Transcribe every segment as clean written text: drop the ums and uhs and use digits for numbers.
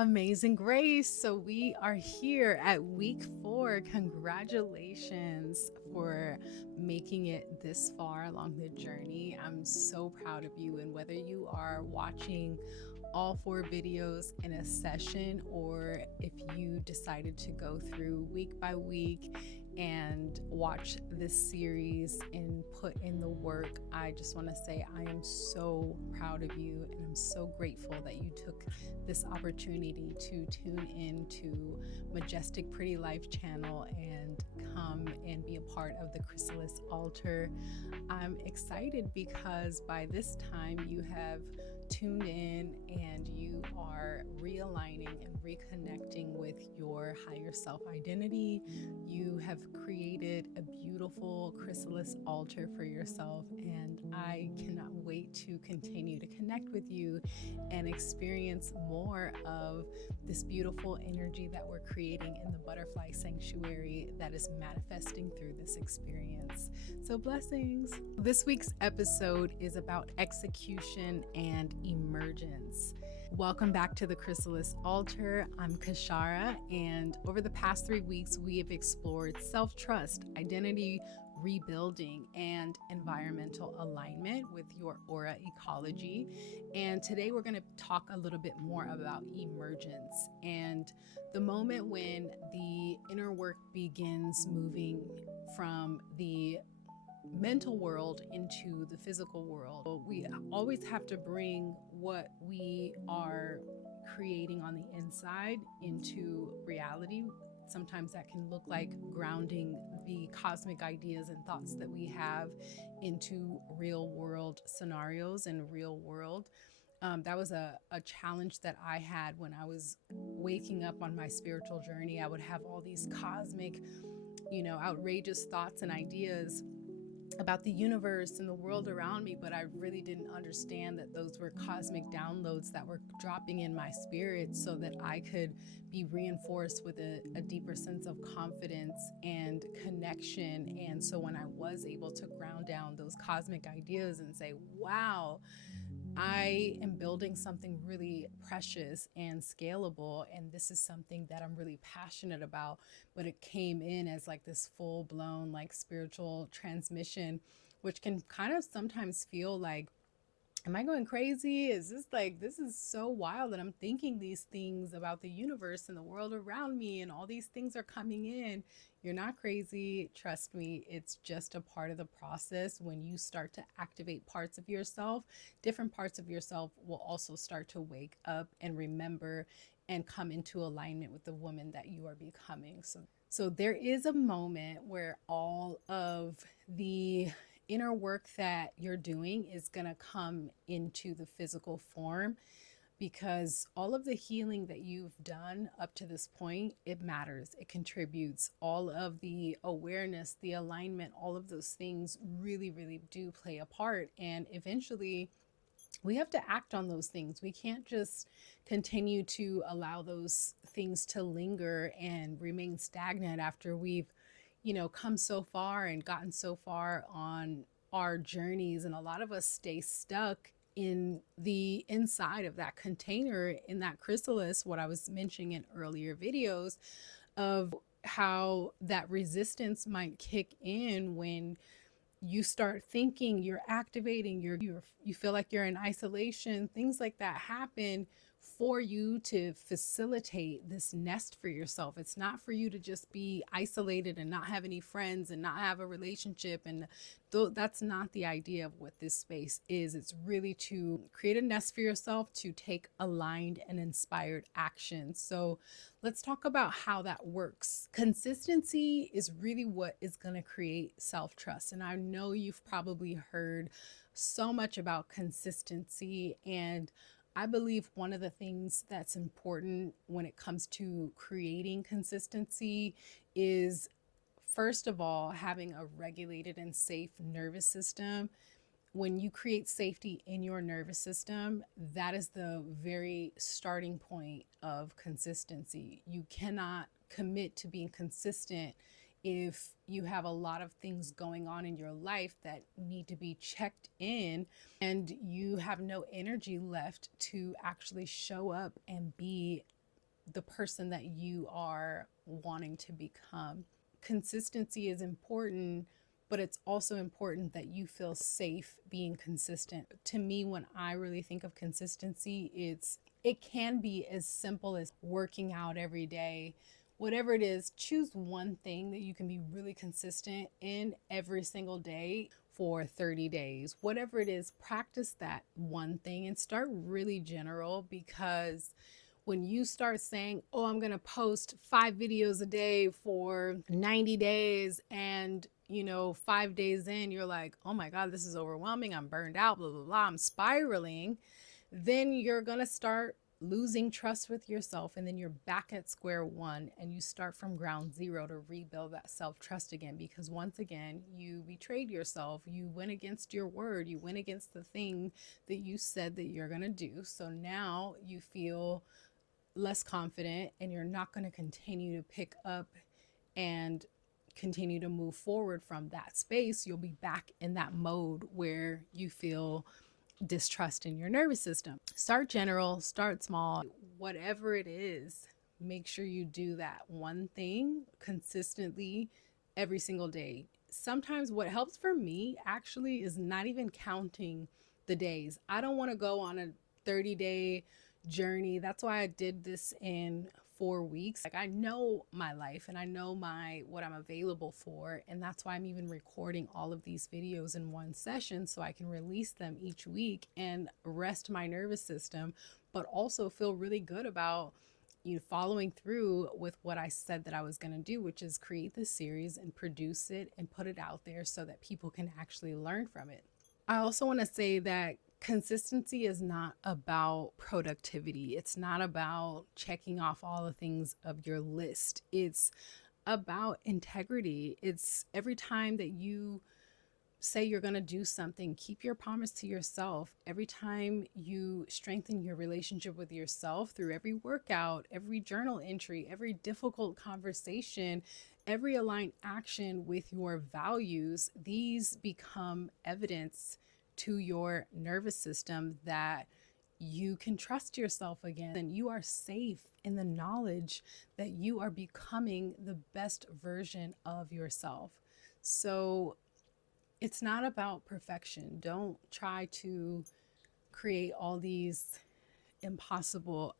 Amazing Grace. So we are here at week 4. Congratulations for making it this far along the journey. I'm so proud of you. And whether you are watching all 4 videos in a session or if you decided to go through week by week and watch this series and put in the work, I just want to say I am so proud of you, and I'm so grateful that you took this opportunity to tune into Majestic Pretty Life channel and come and be a part of the Chrysalis Altar. I'm excited because by this time you have tuned in and you are realigning and reconnecting with your higher self identity. You have created a beautiful chrysalis altar for yourself, and I cannot wait to continue to connect with you and experience more of this beautiful energy that we're creating in the butterfly sanctuary that is manifesting through this experience. So blessings. This week's episode is about execution and emergence. Welcome back to the Chrysalis Altar. I'm Kashara, and over the past 3 weeks, we have explored self-trust, identity rebuilding, and environmental alignment with your aura ecology. And today we're going to talk a little bit more about emergence and the moment when the inner work begins moving from the mental world into the physical world. We always have to bring what we are creating on the inside into reality. Sometimes that can look like grounding the cosmic ideas and thoughts that we have into real world scenarios and real world. That was a challenge that I had when I was waking up on my spiritual journey. I would have all these cosmic, outrageous thoughts and ideas about the universe and the world around me, but I really didn't understand that those were cosmic downloads that were dropping in my spirit so that I could be reinforced with a deeper sense of confidence and connection. And so when I was able to ground down those cosmic ideas and say, wow, I am building something really precious and scalable, and this is something that I'm really passionate about, but it came in as like this full-blown like spiritual transmission, which can kind of sometimes feel like, am I going crazy? This is so wild that I'm thinking these things about the universe and the world around me, and all these things are coming in. You're not crazy. Trust me, it's just a part of the process. When you start to activate parts of yourself, different parts of yourself will also start to wake up and remember and come into alignment with the woman that you are becoming. So there is a moment where all of the inner work that you're doing is going to come into the physical form, because all of the healing that you've done up to this point, it matters. It contributes. All of the awareness, the alignment, all of those things really, really do play a part. And eventually we have to act on those things. We can't just continue to allow those things to linger and remain stagnant after we've come so far and gotten so far on our journeys. And a lot of us stay stuck in the inside of that container, in that chrysalis, what I was mentioning in earlier videos of how that resistance might kick in when you start thinking you're activating, you feel like you're in isolation. Things like that happen for you to facilitate this nest for yourself. It's not for you to just be isolated and not have any friends and not have a relationship. And that's not the idea of what this space is. It's really to create a nest for yourself, to take aligned and inspired action. So let's talk about how that works. Consistency is really what is going to create self-trust. And I know you've probably heard so much about consistency, and I believe one of the things that's important when it comes to creating consistency is, first of all, having a regulated and safe nervous system. When you create safety in your nervous system, that is the very starting point of consistency. You cannot commit to being consistent if you have a lot of things going on in your life that need to be checked in and you have no energy left to actually show up and be the person that you are wanting to become. Consistency is important, but it's also important that you feel safe being consistent. To me, when I really think of consistency, it can be as simple as working out every day. Whatever it is, choose one thing that you can be really consistent in every single day for 30 days. Whatever it is, practice that one thing and start really general, because when you start saying, oh, I'm going to post 5 videos a day for 90 days, and 5 days in, you're like, oh my God, this is overwhelming. I'm burned out, blah, blah, blah. I'm spiraling. Then you're going to start losing trust with yourself. And then you're back at square one and you start from ground zero to rebuild that self-trust again. Because once again, you betrayed yourself. You went against your word. You went against the thing that you said that you're going to do. So now you feel less confident and you're not going to continue to pick up and continue to move forward from that space. You'll be back in that mode where you feel distrust in your nervous system. Start general, start small, whatever it is, make sure you do that one thing consistently every single day. Sometimes what helps for me actually is not even counting the days. I don't want to go on a 30-day journey. That's why I did this in 4 weeks. Like, I know my life and I know what I'm available for, and that's why I'm even recording all of these videos in one session, so I can release them each week and rest my nervous system, but also feel really good about following through with what I said that I was going to do, which is create this series and produce it and put it out there so that people can actually learn from it. I also want to say that consistency is not about productivity. It's not about checking off all the things of your list. It's about integrity. It's every time that you say you're going to do something, keep your promise to yourself. Every time you strengthen your relationship with yourself through every workout, every journal entry, every difficult conversation, every aligned action with your values, these become evidence to your nervous system that you can trust yourself again, and you are safe in the knowledge that you are becoming the best version of yourself. So it's not about perfection. Don't try to create all these impossible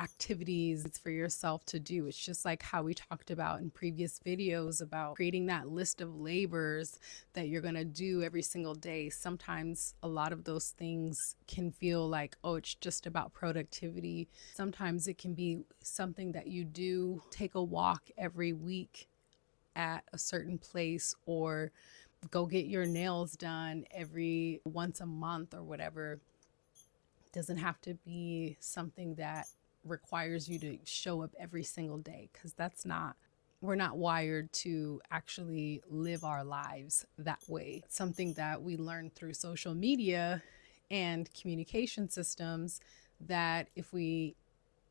activities for yourself to do. It's just like how we talked about in previous videos about creating that list of labors that you're going to do every single day. Sometimes a lot of those things can feel like, oh, it's just about productivity. Sometimes it can be something that you do. Take a walk every week at a certain place, or go get your nails done every once a month or whatever. It doesn't have to be something that requires you to show up every single day, because we're not wired to actually live our lives that way. It's something that we learn through social media and communication systems, that if we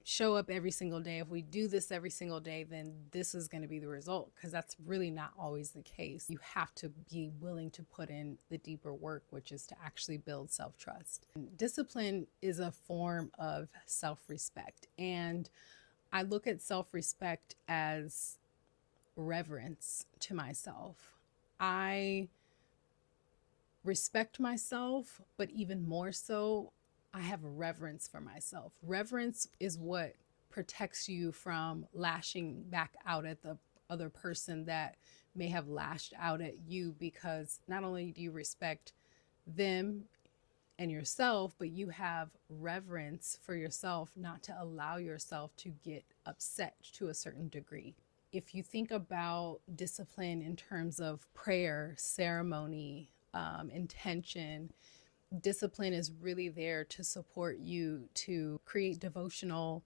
show up every single day, if we do this every single day, then this is going to be the result, because that's really not always the case. You have to be willing to put in the deeper work, which is to actually build self-trust. Discipline is a form of self-respect, and I look at self-respect as reverence to myself. I respect myself, but even more so, I have reverence for myself. Reverence is what protects you from lashing back out at the other person that may have lashed out at you, because not only do you respect them and yourself, but you have reverence for yourself not to allow yourself to get upset to a certain degree. If you think about discipline in terms of prayer, ceremony, intention, discipline is really there to support you to create devotional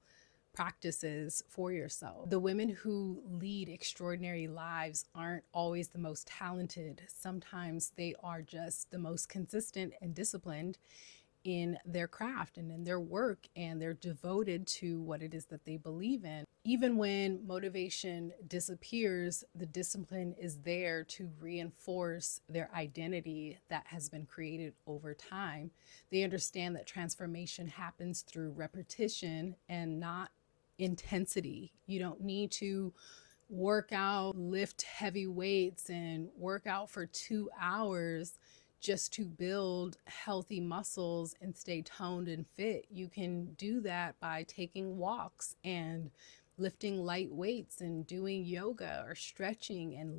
practices for yourself. The women who lead extraordinary lives aren't always the most talented. Sometimes they are just the most consistent and disciplined in their craft and in their work, and they're devoted to what it is that they believe in. Even when motivation disappears, the discipline is there to reinforce their identity that has been created over time. They understand that transformation happens through repetition and not intensity. You don't need to work out, lift heavy weights, and work out for 2 hours just to build healthy muscles and stay toned and fit. You can do that by taking walks and lifting light weights and doing yoga or stretching, and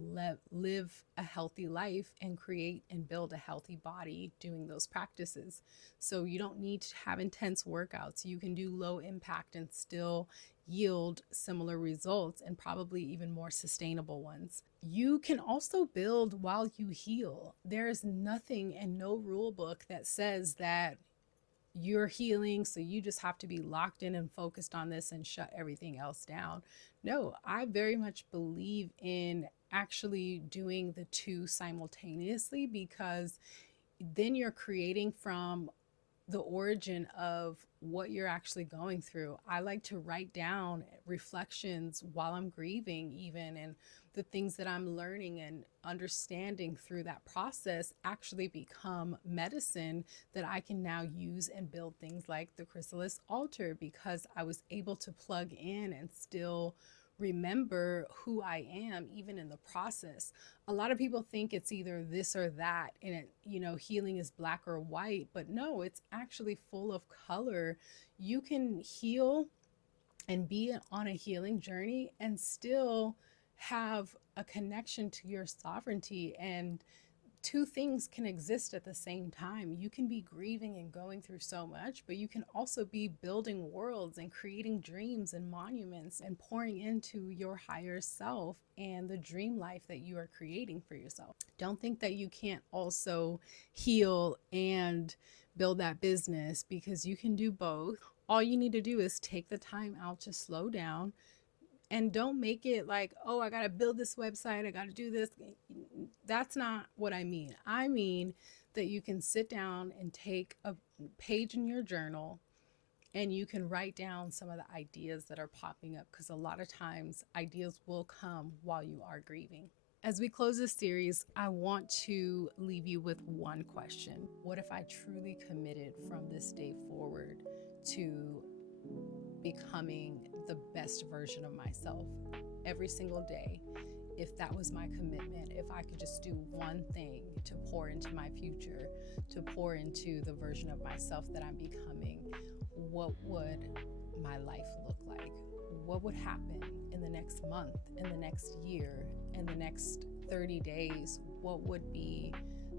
live a healthy life and create and build a healthy body doing those practices. So you don't need to have intense workouts. You can do low impact and still yield similar results, and probably even more sustainable ones. You can also build while you heal. There is nothing and no rule book that says that you're healing, so you just have to be locked in and focused on this and shut everything else down. No, I very much believe in actually doing the two simultaneously, because then you're creating from the origin of what you're actually going through. I like to write down reflections while I'm grieving, even, and the things that I'm learning and understanding through that process actually become medicine that I can now use and build things like the Chrysalis Altar, because I was able to plug in and still remember who I am even in the process. A lot of people think it's either this or that, and healing is black or white, but no, it's actually full of color. You can heal and be on a healing journey and still have a connection to your sovereignty, and two things can exist at the same time. You can be grieving and going through so much, but you can also be building worlds and creating dreams and monuments and pouring into your higher self and the dream life that you are creating for yourself. Don't think that you can't also heal and build that business, because you can do both. All you need to do is take the time out to slow down, and don't make it like, oh, I got to build this website, I got to do this. That's not what I mean. I mean that you can sit down and take a page in your journal and you can write down some of the ideas that are popping up, because a lot of times ideas will come while you are grieving. As we close this series, I want to leave you with one question. What if I truly committed from this day forward to becoming the best version of myself every single day? If that was my commitment, if I could just do one thing to pour into my future, to pour into the version of myself that I'm becoming, what would my life look like? What would happen in the next month, in the next year, in the next 30 days? What would be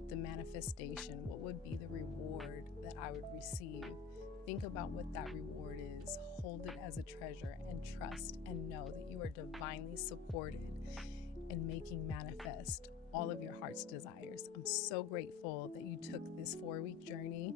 the manifestation? What would be the reward that I would receive? Think about what that reward is. Hold it as a treasure and trust and know that you are divinely supported and making manifest all of your heart's desires. I'm so grateful that you took this 4-week journey.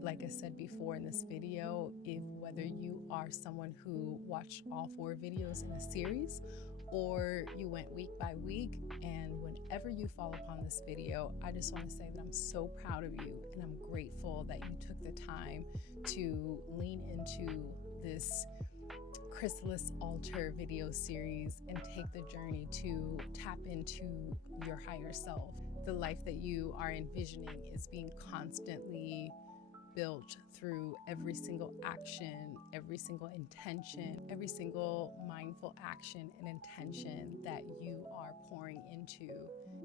Like I said before in this video, whether you are someone who watched all 4 videos in a series, or you went week by week, and whenever you fall upon this video, I just want to say that I'm so proud of you, and I'm grateful that you took the time to lean into this Chrysalis Altar video series and take the journey to tap into your higher self. The life that you are envisioning is being constantly built through every single action, every single intention, every single mindful action and intention that you are pouring into.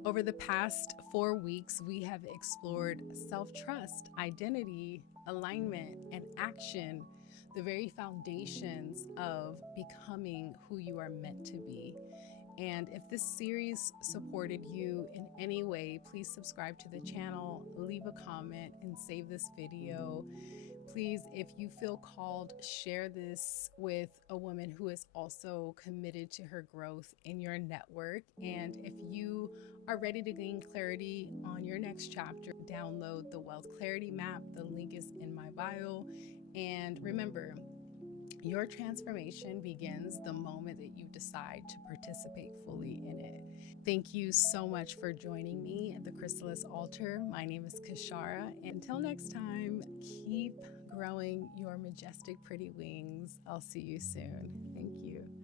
Over the past 4 weeks, we have explored self-trust, identity, alignment, and action, the very foundations of becoming who you are meant to be. And if this series supported you in any way, please subscribe to the channel, leave a comment, and save this video. Please, if you feel called, share this with a woman who is also committed to her growth in your network. And if you are ready to gain clarity on your next chapter, download the Wealth Clarity Map. The link is in my bio. And remember, your transformation begins the moment that you decide to participate fully in it. Thank you so much for joining me at the Chrysalis Altar. My name is Kishara. Until next time, keep growing your majestic, pretty wings. I'll see you soon. Thank you.